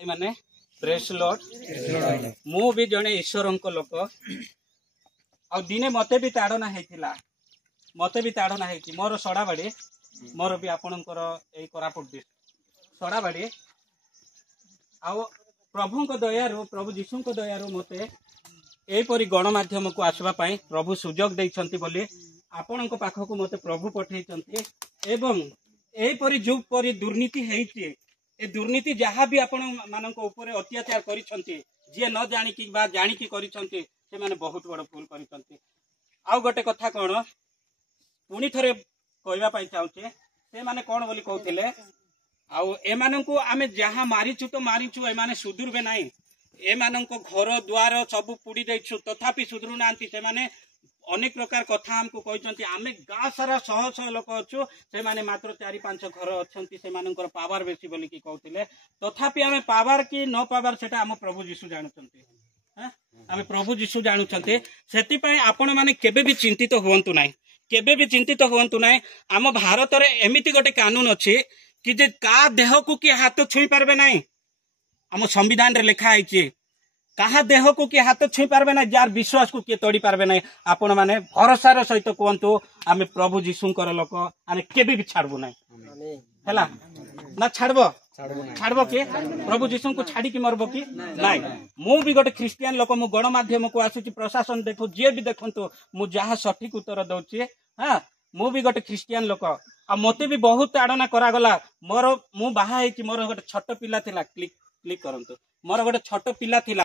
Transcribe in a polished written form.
माने press Lord मु भी जने ईश्वर लोक आ दिने मते भी ताड़ना होता मते भी ताड़ना होती मोर सड़ाबाड़ी मोर भी आपणकर यही कोरापुट सड़ाबाड़ी आउ प्रभु दयारू प्रभु जीशु दयारू मते एपरी गणमाध्यम को आसवाई प्रभु सुजोग देइछंती बोली आपण पाखक मते प्रभु पठेइछंती एवं एपरी जो परी दुर्नीति हेइछि ए दुर्नीति जहाँ भी आपण मानक ऊपर अत्याचार करिछंती जे न जानिकी बा जानिकी करिछंती से माने बहुत बड़ भूल करिछंती। आउ गोटे कथा कोन पुनी थरे कहबा पाई चाहूचे से माने कोन बोली कहथिले आउ एमानंकु आमे जहाँ मारिछु तो मारिछु ए माने सुधुरबे नाही एमानंको घर द्वार सब पुड़ी दैछु तथापि सुधरु नांती से माने अनेक प्रकार कथा हमको कहते आमे गाँ सारा शह शह लोक अच्छु से माने मात्र 4-5 घर अच्छी से पावर बेसी बोली कि कहते तथापि आमे पावर कि न पावर सेटा आम प्रभु जीशु जानुचंती आमे प्रभु जीशु जानुचंती सेति आपण माने केबे भी चिंतित हुवंतु नाही केबे भी चिंतित हुवंतु नाही आम भारत रे एमिति गोटे कानून अछि कि जे का देह को कि हाथ छुई पारबे नाही आम संविधान रे लिखा आइछि कहा देह को किए हाथ छुई पारबे ना जार विश्वास को किए तोड़ी पारबे ना आपण माने भरोसार सहित कहतु आमे प्रभु जीशुंकर लोक आमे केबे भी छाड़बु ना हैला ना छाड़बो कि प्रभु जीशु को छाड़ी की मरबो कि नाइ मु भी गोटे ख्रिस्टियन लोक मु गणमाध्यम को आसुची प्रशासन देखु जे भी देखंतु मु जहा सठिक उत्तर दउची हां मु भी गोटे ख्रिस्टियन लोक आ मते भी बहुत ताड़ना करा गला मोर मु बाहा है कि मोर गोटे छोट पिला थिला क्लिक करंतु मोर गोटे छोट पिला थिला